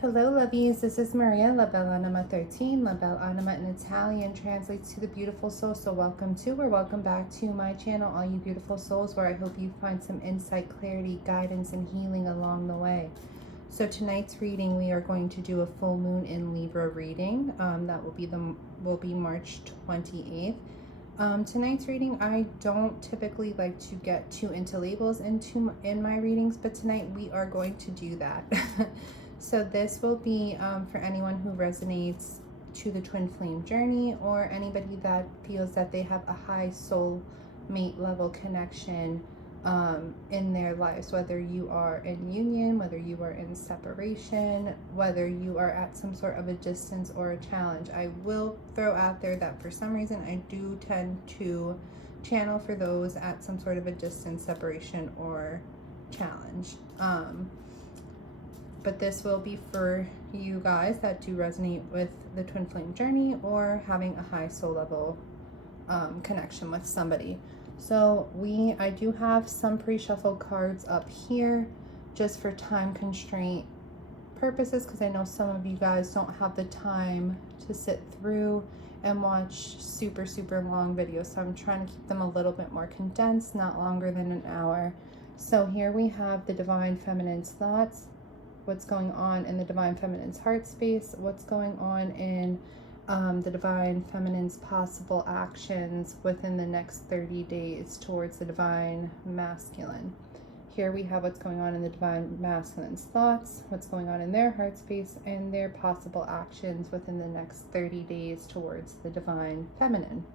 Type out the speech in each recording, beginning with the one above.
Hello lovies, this is Maria, La Bella Anima 13. La Bella Anima in Italian translates to the beautiful soul. So welcome to or welcome back to my channel, all you beautiful souls, where I hope you find some insight, clarity, guidance, and healing along the way. So tonight's reading, we are going to do a full moon in Libra reading. That will be March 28th. Tonight's reading, I don't typically like to get too into labels in my readings, but tonight we are going to do that. So this will be for anyone who resonates to the twin flame journey, or anybody that feels that they have a high soul mate level connection in their lives, whether you are in union, whether you are in separation, whether you are at some sort of a distance or a challenge. I will throw out there that for some reason I do tend to channel for those at some sort of a distance, separation, or challenge. But this will be for you guys that do resonate with the twin flame journey or having a high soul level connection with somebody. So I do have some pre-shuffled cards up here just for time constraint purposes, because I know some of you guys don't have the time to sit through and watch super long videos. So I'm trying to keep them a little bit more condensed, not longer than an hour. So here we have the Divine Feminine's thoughts, what's going on in the Divine Feminine's heart space, what's going on in the Divine Feminine's possible actions within the next 30 days towards the Divine Masculine. Here we have what's going on in the Divine Masculine's thoughts, what's going on in their heart space, and their possible actions within the next 30 days towards the Divine Feminine.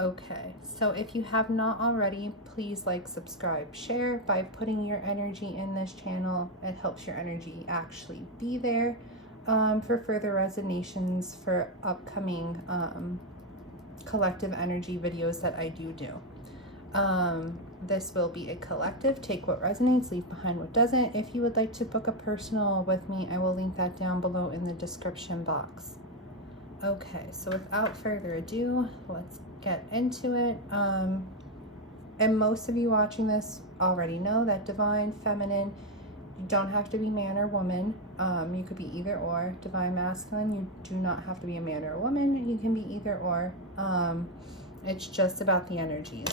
Okay, so if you have not already, please like, subscribe, share. By putting your energy in this channel, it helps your energy actually be there for further resonations for upcoming collective energy videos that I do. This will be a collective. Take what resonates, leave behind what doesn't. If you would like to book a personal with me, I will link that down below in the description box. Okay, so without further ado, let's get into it. And most of you watching this already know that Divine Feminine, you don't have to be man or woman. You could be either or. Divine Masculine, you do not have to be a man or a woman. You can be either or. It's just about the energies.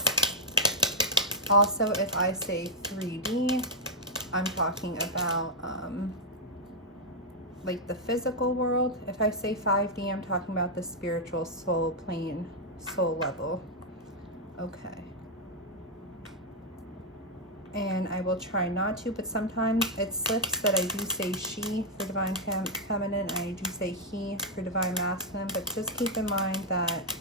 Also, if I say 3D, I'm talking about like the physical world. If I say 5D, I'm talking about the spiritual soul plane, soul level. Okay. And I will try not to, but sometimes it slips that I do say she for Divine Feminine, and I do say he for Divine Masculine, but just keep in mind that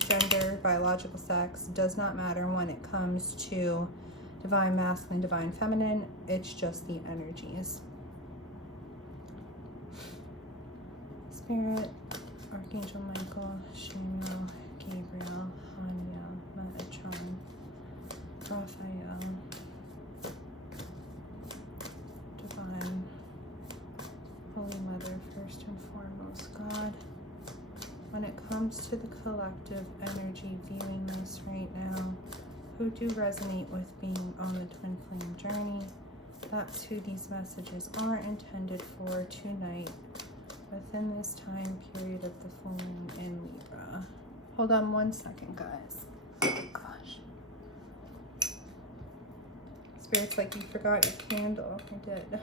gender, biological sex does not matter when it comes to Divine Masculine, Divine Feminine. It's just the energies. Spirit, Archangel Michael, Shmuel, Gabriel, Haniel, Metatron, Raphael, Divine, Holy Mother, first and foremost, God. When it comes to the collective energy viewing this right now, who do resonate with being on the twin flame journey, that's who these messages are intended for tonight within this time period of the full moon in Libra. Hold on one second, guys. Oh gosh. Spirit's like, you forgot your candle. I did.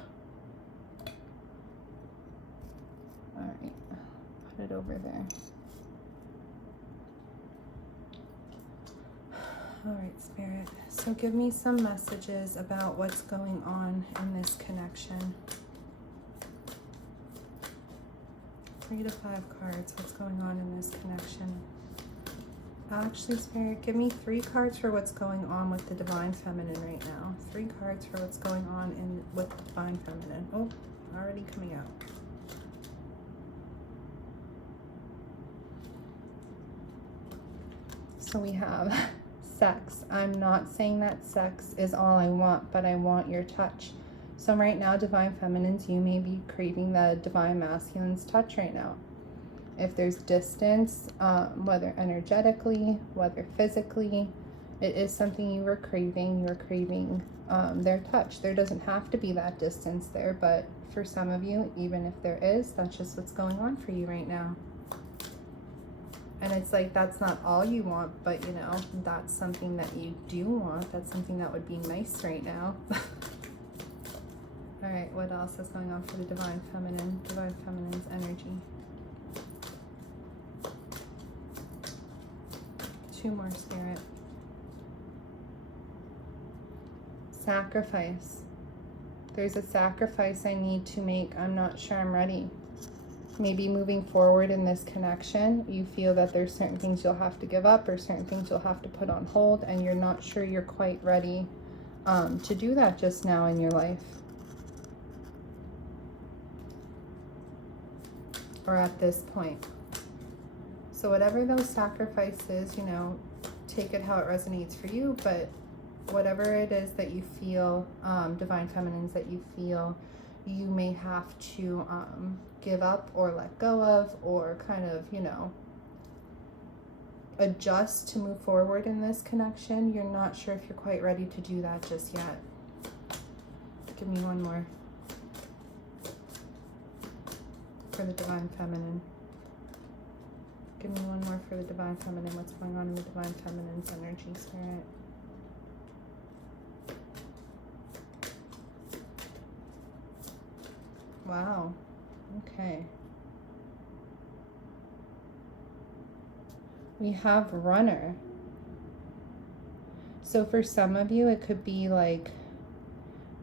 Alright, put it over there. Alright, Spirit. So give me some messages about what's going on in this connection. 3 to 5 cards. What's going on in this connection? Actually, Spirit, give me 3 cards for what's going on with the Divine Feminine right now. 3 cards for what's going on with the Divine Feminine. Oh, already coming out. So we have sex. I'm not saying that sex is all I want, but I want your touch. So right now, Divine Feminines, you may be craving the Divine Masculine's touch right now. If there's distance, whether energetically, whether physically, It is something you were craving. You were craving their touch. There doesn't have to be that distance there, but for some of you, even if there is, that's just what's going on for you right now. And it's like, that's not all you want, but you know, that's something that you do want. That's something that would be nice right now. All right, what else is going on for the Divine Feminine? Divine Feminine's energy. 2 more, Spirit. Sacrifice. There's a sacrifice I need to make. I'm not sure I'm ready. Maybe moving forward in this connection, you feel that there's certain things you'll have to give up or certain things you'll have to put on hold, and you're not sure you're quite ready to do that just now in your life. Or at this point. So whatever those sacrifices, you know, take it how it resonates for you, but whatever it is that you feel, Divine Feminines, that you feel you may have to give up or let go of, or kind of, you know, adjust to move forward in this connection, you're not sure if you're quite ready to do that just yet. Give me one more for the Divine Feminine. Give me one more for the Divine Feminine. What's going on in the Divine Feminine's energy, Spirit? Wow. Okay. We have Runner. So for some of you, it could be like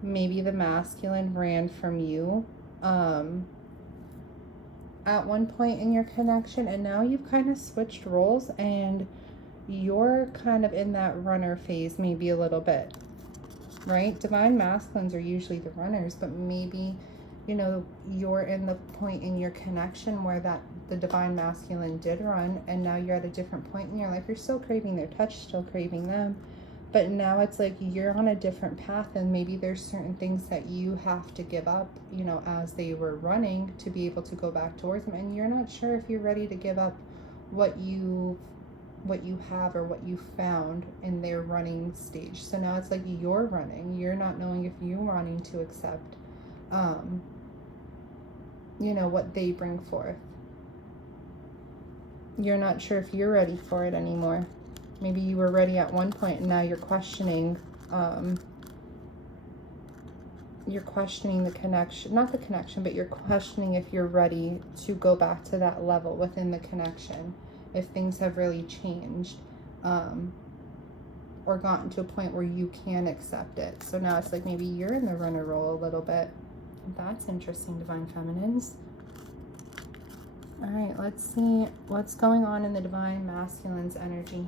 maybe the masculine ran from you at one point in your connection, and now you've kind of switched roles and you're kind of in that runner phase maybe a little bit, right? Divine masculines are usually the runners, but maybe, you know, you're in the point in your connection where the divine masculine did run, and now you're at a different point in your life. You're still craving their touch, still craving them, but now it's like you're on a different path, and maybe there's certain things that you have to give up, you know, as they were running to be able to go back towards them, and you're not sure if you're ready to give up what you have or what you found in their running stage. So now it's like you're running, you're not knowing if you're wanting to accept you know, what they bring forth. You're not sure if you're ready for it anymore. Maybe you were ready at one point and now you're questioning the connection, not the connection, but you're questioning if you're ready to go back to that level within the connection, if things have really changed or gotten to a point where you can accept it. So now it's like maybe you're in the runner role a little bit. That's interesting, Divine Feminines. All right, let's see what's going on in the Divine Masculine's energy.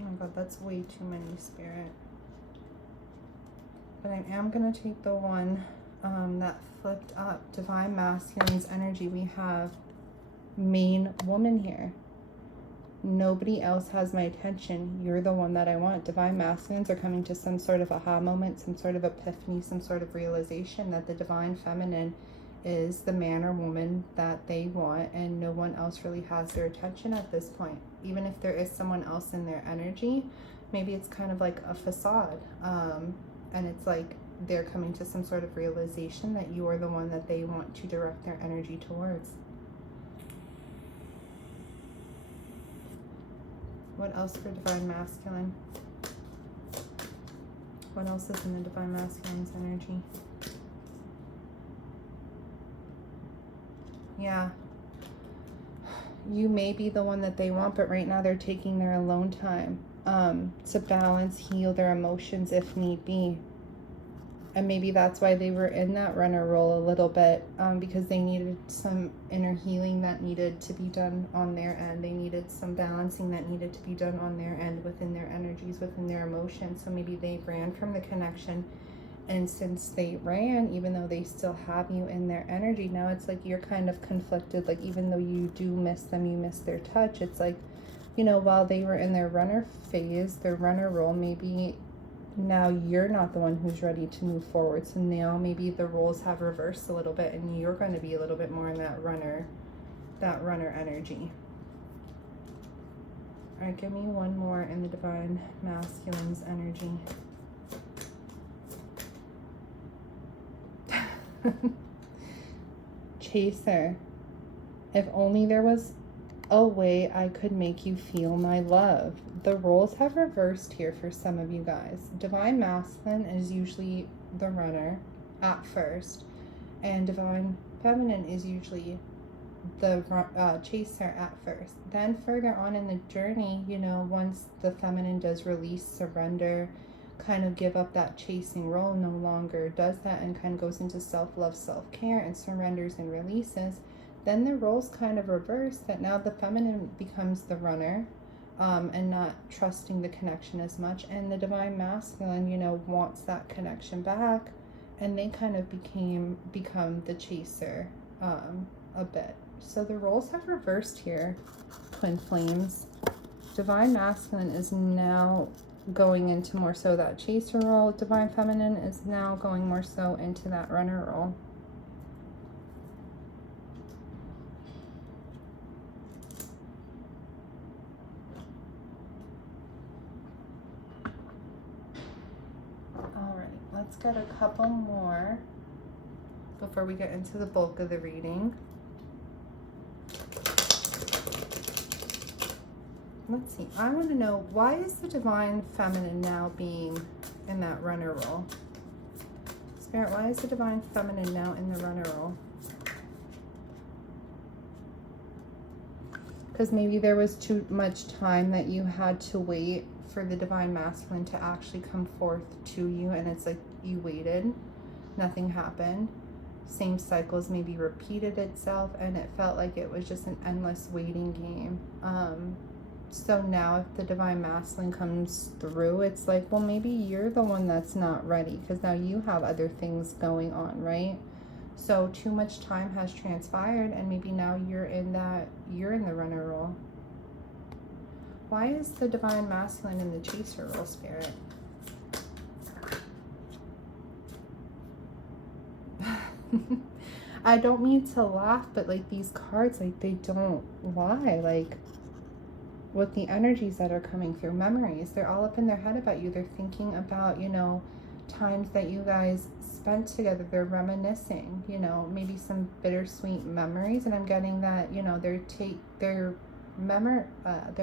Oh my God, that's way too many, Spirit. But I am going to take the one that flipped up. Divine Masculine's energy. We have main woman here. Nobody else has my attention. You're the one that I want. Divine Masculines are coming to some sort of aha moment, some sort of epiphany, some sort of realization that the Divine Feminine is the man or woman that they want, and no one else really has their attention at this point. Even if there is someone else in their energy, maybe it's kind of like a facade. And it's like they're coming to some sort of realization that you are the one that they want to direct their energy towards. What else for Divine Masculine? What else is in the Divine Masculine's energy? Yeah. You may be the one that they want, but right now they're taking their alone time to balance, heal their emotions if need be. And maybe that's why they were in that runner role a little bit, because they needed some inner healing that needed to be done on their end. They needed some balancing that needed to be done on their end within their energies, within their emotions. So maybe they ran from the connection. And since they ran, even though they still have you in their energy, now it's like you're kind of conflicted. Like, even though you do miss them, you miss their touch. It's like, you know, while they were in their runner phase, their runner role, maybe now you're not the one who's ready to move forward. So now maybe the roles have reversed a little bit and you're going to be a little bit more in that runner energy. All right, give me one more in the Divine Masculine's energy. Chaser. If only there was a way I could make you feel my love. The roles have reversed here for some of you guys. Divine Masculine is usually the runner at first, and Divine Feminine is usually the chaser at first. Then further on in the journey, you know, once the feminine does release, surrender, kind of give up that chasing role, no longer does that, and kind of goes into self-love, self-care, and surrenders and releases, then the roles kind of reverse, that now the feminine becomes the runner, and not trusting the connection as much, and the Divine Masculine, you know, wants that connection back, and they kind of become the chaser a bit. So the roles have reversed here, twin flames. Divine Masculine is now going into more so that chaser role. Divine Feminine is now going more so into that runner role. All right, let's get a couple more before we get into the bulk of the reading. Let's see, I want to know, why is the Divine Feminine now being in that runner role? Spirit, why is the Divine Feminine now in the runner role? Because maybe there was too much time that you had to wait for the Divine Masculine to actually come forth to you, and it's like you waited, nothing happened. Same cycles maybe repeated itself, and it felt like it was just an endless waiting game. So now if the Divine Masculine comes through, it's like, well, maybe you're the one that's not ready, because now you have other things going on, right? So too much time has transpired, and maybe now you're in the runner role. Why is the Divine Masculine in the chaser role, Spirit? I don't mean to laugh, but like these cards, like they don't lie. Like with the energies that are coming through, memories, they're all up in their head about you. They're thinking about, you know, times that you guys spent together. They're reminiscing, you know, maybe some bittersweet memories. And I'm getting that, you know, they're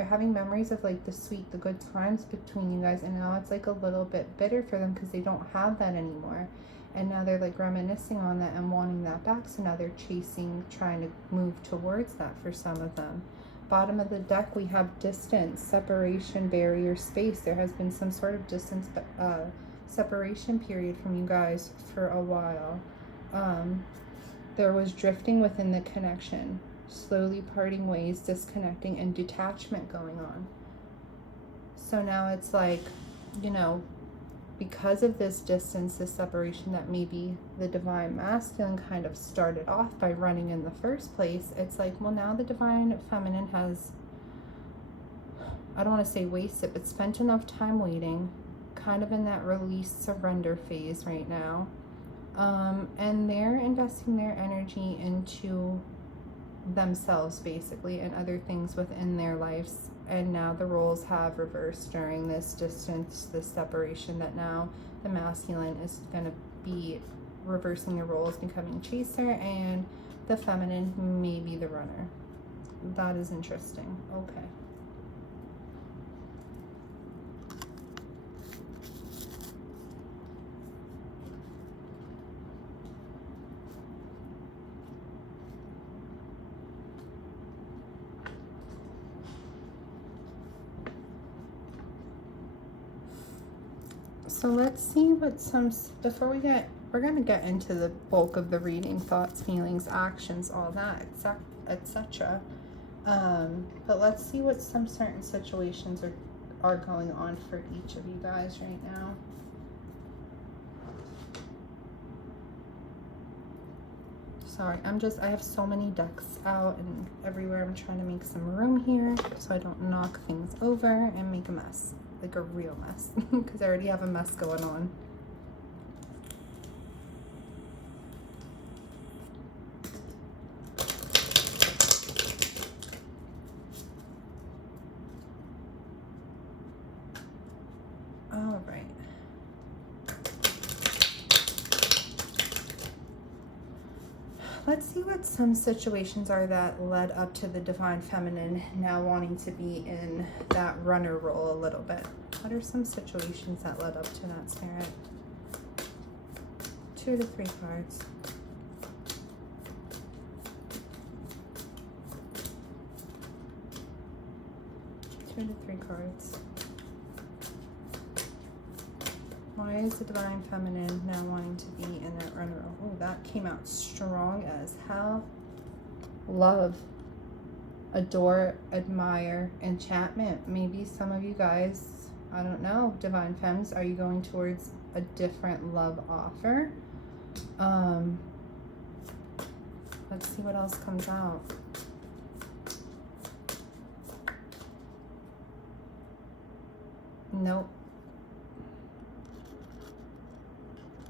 having memories of like the good times between you guys, and now it's like a little bit bitter for them because they don't have that anymore. And now they're like reminiscing on that and wanting that back. So now they're chasing, trying to move towards that for some of them. Bottom of the deck, we have distance, separation, barrier, space. There has been some sort of distance, separation period from you guys for a while. There was drifting within the connection, slowly parting ways, disconnecting, and detachment going on. So now it's like, you know, because of this distance, this separation that maybe the Divine Masculine kind of started off by running in the first place, it's like, well, now the Divine Feminine has, I don't want to say wasted, but spent enough time waiting, kind of in that release surrender phase right now. And they're investing their energy into themselves basically and other things within their lives. And now the roles have reversed during this distance, this separation, that now the masculine is going to be reversing the roles, becoming chaser, and the feminine may be the runner. That is interesting. Okay. So let's see what before we're going to get into the bulk of the reading, thoughts, feelings, actions, all that, etc. But let's see what some certain situations are going on for each of you guys right now. Sorry, I have so many decks out and everywhere. I'm trying to make some room here so I don't knock things over and make a mess. like a real mess, because I already have a mess going on. All right. Let's see what some situations are that led up to the Divine Feminine now wanting to be in that runner role a little bit. What are some situations that led up to that, Spirit? 2 to 3 cards. 2 to 3 cards. Why is the Divine Feminine now wanting to be in that runner? Oh, that came out strong as hell. Love, adore, admire, enchantment. Maybe some of you guys, I don't know, Divine Femmes, are you going towards a different love offer? Let's see what else comes out. Nope.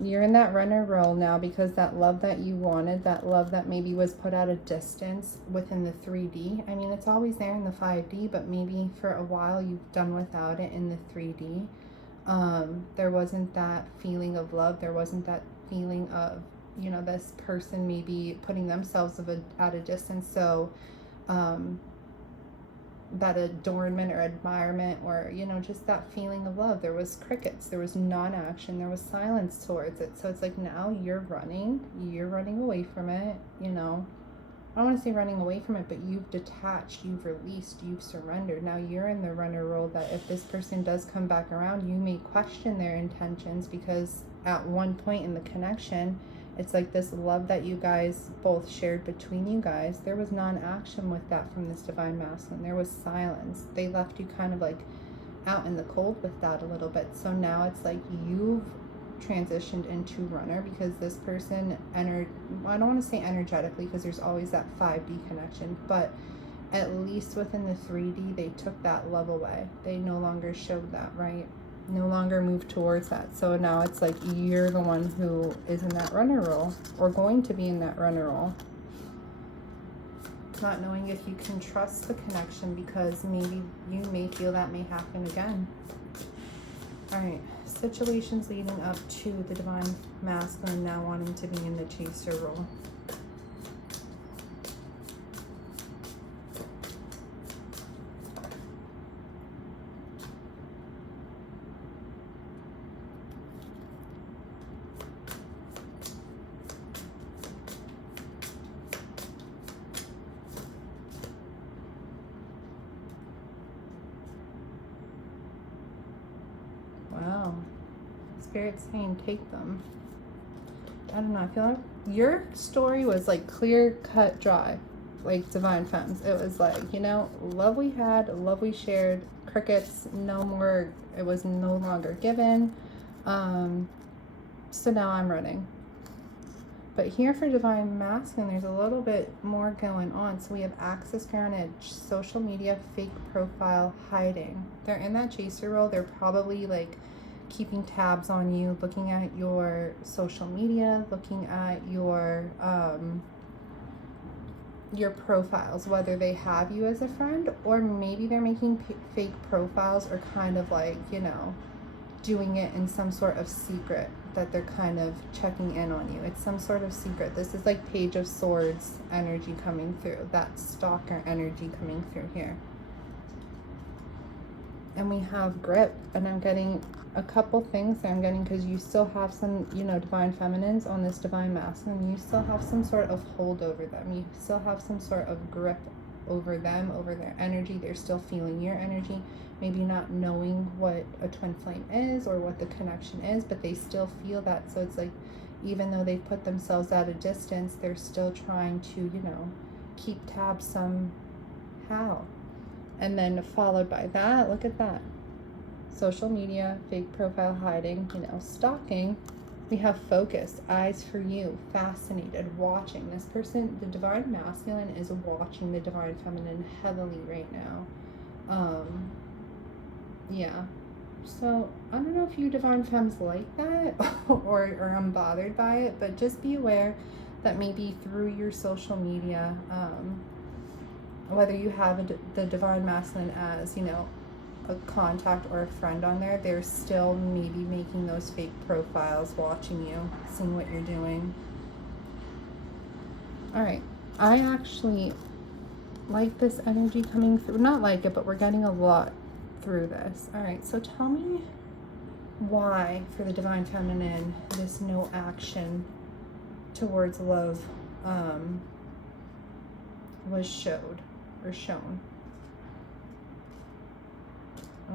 You're in that runner role now because that love that you wanted, that love that maybe was put at a distance within the 3D. I mean, it's always there in the 5D, but maybe for a while you've done without it in the 3D. There wasn't that feeling of love. There wasn't that feeling of, you know, this person maybe putting themselves at a distance. So, that adornment or admirement, or, you know, just that feeling of love. There was crickets, there was non-action, there was silence towards it. So it's like now you're running away from it, you know. I don't want to say running away from it, but you've detached, you've released, you've surrendered. Now you're in the runner role that if this person does come back around, you may question their intentions, because at one point in the connection, it's like this love that you guys both shared between you guys, there was non-action with that from this Divine Masculine. There was silence. They left you kind of like out in the cold with that a little bit. So now it's like you've transitioned into runner, because this person I don't want to say energetically, because there's always that 5D connection, but at least within the 3D, they took that love away. They no longer showed that, right? No longer move towards that. So now it's like you're the one who is in that runner role, or going to be in that runner role. Not knowing if you can trust the connection, because maybe you may feel that may happen again. All right, situations leading up to the Divine Masculine now wanting to be in the chaser role. Wow. Spirit's saying take them. I don't know. I feel like your story was like clear cut dry, like Divine Femmes. It was like, you know, love we had, love we shared, crickets, no more. It was no longer given. So now I'm running. But here for Divine Masculine, there's a little bit more going on. So we have access granted, social media, fake profile, hiding. They're in that chaser role. They're probably like keeping tabs on you, looking at your social media, looking at your profiles, whether they have you as a friend, or maybe they're making fake profiles, or kind of like, you know, doing it in some sort of secret, that they're kind of checking in on you. It's some sort of secret. This is like Page of Swords energy coming through, that stalker energy coming through here. And we have grip, and I'm getting a couple things there. I'm getting, because you still have some, you know, Divine Feminines on this Divine Masculine, you still have some sort of hold over them. You still have some sort of grip over them, over their energy. They're still feeling your energy, maybe not knowing what a twin flame is or what the connection is, but they still feel that. So it's like, even though they put themselves at a distance, they're still trying to, you know, keep tabs somehow. And then followed by that, look at that. Social media, fake profile, hiding, you know, stalking. We have focus, eyes for you, fascinated, watching. This person, the Divine Masculine, is watching the Divine Feminine heavily right now. Yeah. So I don't know if you divine femmes like that or are unbothered by it, but just be aware that maybe through your social media, whether you have the divine masculine as, you know, a contact or a friend on there, they're still maybe making those fake profiles, watching you, seeing what you're doing. All right, I actually like this energy coming through. Not like it, but we're getting a lot through this. All right, so tell me why for the divine feminine this no action towards love was showed or shown.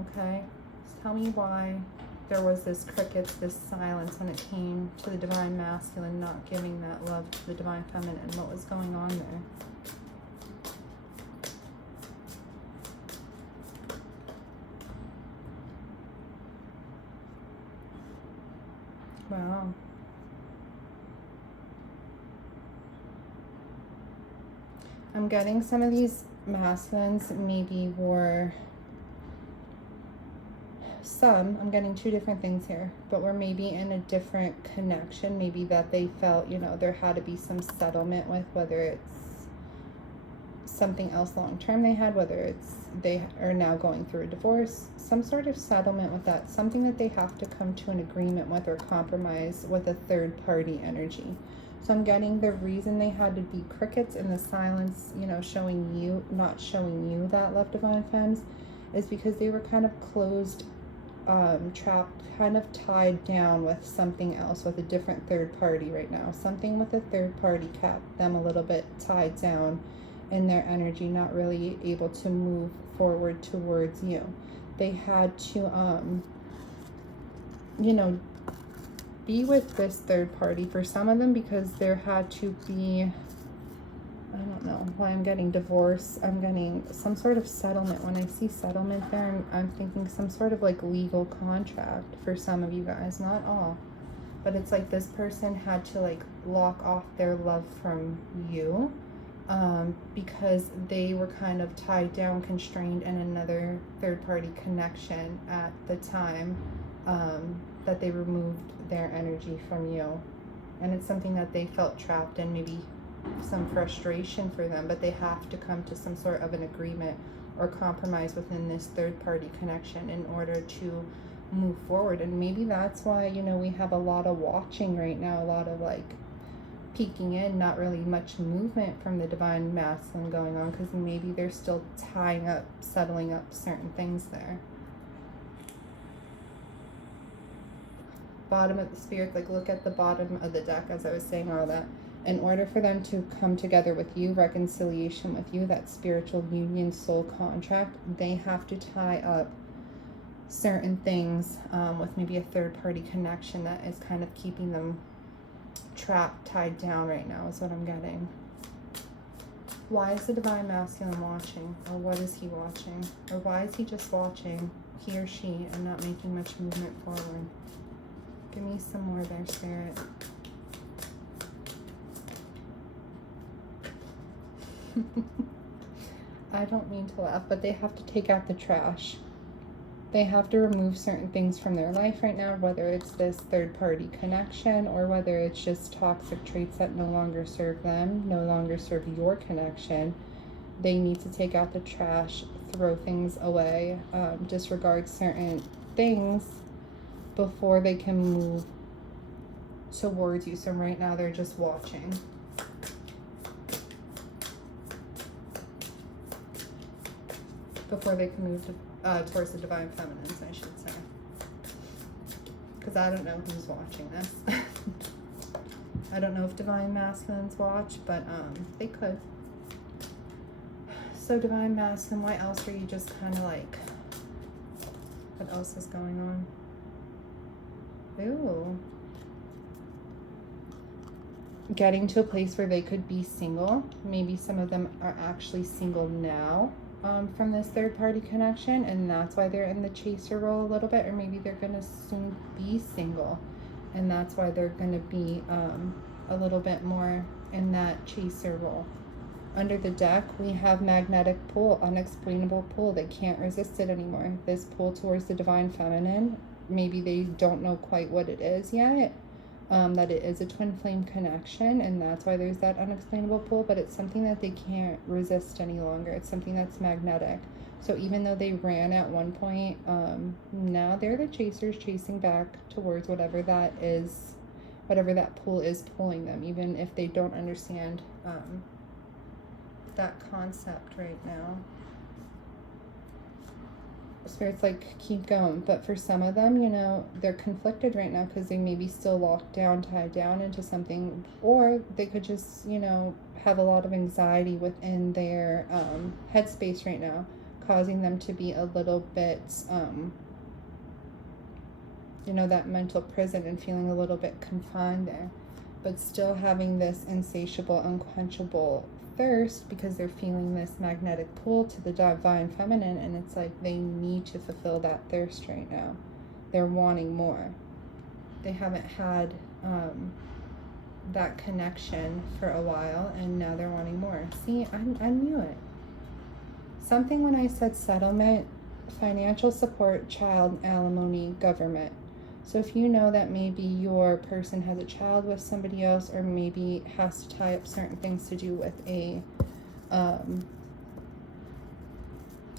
Okay, so tell me why there was this crickets, this silence when it came to the divine masculine not giving that love to the divine feminine. What was going on there? Wow. I'm getting some of these masculines maybe were I'm getting two different things here, but we're maybe in a different connection. Maybe that they felt, you know, there had to be some settlement with, whether it's something else long term they had, whether it's they are now going through a divorce, some sort of settlement with that, something that they have to come to an agreement with or compromise with a third party energy. So I'm getting the reason they had to be crickets in the silence, you know, showing you, not showing you that love, divine femmes, is because they were kind of closed, trapped, kind of tied down with something else, with a different third party right now. Something with a third party kept them a little bit tied down in their energy, not really able to move forward towards you. They had to, you know, be with this third party for some of them, because there had to be, I don't know why I'm getting divorce. I'm getting some sort of settlement. When I see settlement there, I'm thinking some sort of like legal contract for some of you guys, not all. But it's like this person had to like lock off their love from you, because they were kind of tied down, constrained in another third-party connection at the time that they removed their energy from you. And it's something that they felt trapped in, maybe some frustration for them, but they have to come to some sort of an agreement or compromise within this third-party connection in order to move forward. And maybe that's why, you know, we have a lot of watching right now, a lot of like peeking in, not really much movement from the divine masculine going on, because maybe they're still tying up, settling up certain things there. Bottom of the spirit, like look at the bottom of the deck as I was saying all that. In order for them to come together with you, reconciliation with you, that spiritual union, soul contract, they have to tie up certain things with maybe a third-party connection that is kind of keeping them trapped, tied down right now, is what I'm getting. Why is the divine masculine watching? Or what is he watching? Or why is he just watching, he or she, and not making much movement forward? Give me some more there, Spirit. I don't mean to laugh, but they have to take out the trash. They have to remove certain things from their life right now, whether it's this third-party connection or whether it's just toxic traits that no longer serve them, no longer serve your connection. They need to take out the trash, throw things away, disregard certain things before they can move towards you. So right now they're just watching. Before they can move to, towards the divine feminines, I should say. Because I don't know who's watching this. I don't know if divine masculines watch, but they could. So divine masculine, why else are you just kind of like, what else is going on? Ooh. Getting to a place where they could be single. Maybe some of them are actually single now. From this third-party connection, and that's why they're in the chaser role a little bit, or maybe they're gonna soon be single, and that's why they're gonna be a little bit more in that chaser role. Under the deck, we have magnetic pull, unexplainable pull. They can't resist it anymore. This pull towards the divine feminine, maybe they don't know quite what it is yet, that it is a twin flame connection, and that's why there's that unexplainable pull, but it's something that they can't resist any longer. It's something that's magnetic. So even though they ran at one point, now they're the chasers chasing back towards whatever that is, whatever that pull is pulling them, even if they don't understand that concept right now. Spirit's like, keep going. But for some of them, you know, they're conflicted right now because they may be still locked down, tied down into something, or they could just, you know, have a lot of anxiety within their headspace right now, causing them to be a little bit you know, that mental prison, and feeling a little bit confined there, but still having this insatiable, unquenchable thirst because they're feeling this magnetic pull to the divine feminine, and it's like they need to fulfill that thirst right now. They're wanting more. They haven't had that connection for a while, and now they're wanting more. See, I knew it. Something when I said settlement, financial support, child, alimony, government. So if you know that maybe your person has a child with somebody else, or maybe has to tie up certain things to do with a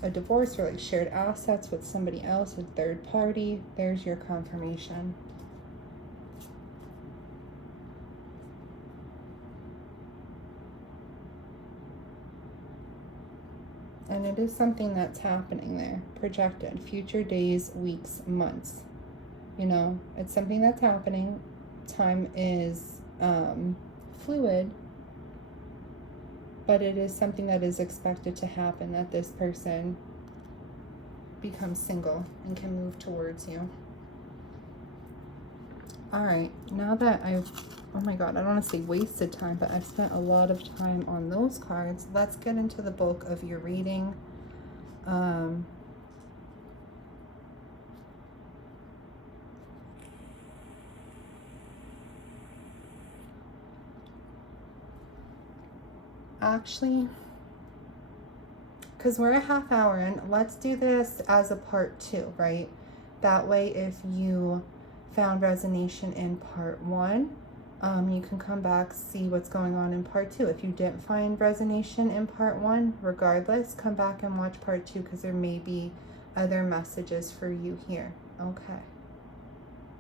divorce, or like shared assets with somebody else, a third party, there's your confirmation. And it is something that's happening there, projected, future days, weeks, months. You know, it's something that's happening. Time is fluid, but it is something that is expected to happen, that this person becomes single and can move towards you. All right, now that I've, oh my God, I don't want to say wasted time, but I've spent a lot of time on those cards. Let's get into the bulk of your reading. Actually, because we're a half hour in, let's do this as a part 2, right? That way, if you found resonation in part 1, you can come back, see what's going on in part 2. If you didn't find resonation in part 1, regardless, come back and watch part 2, because there may be other messages for you here. Okay.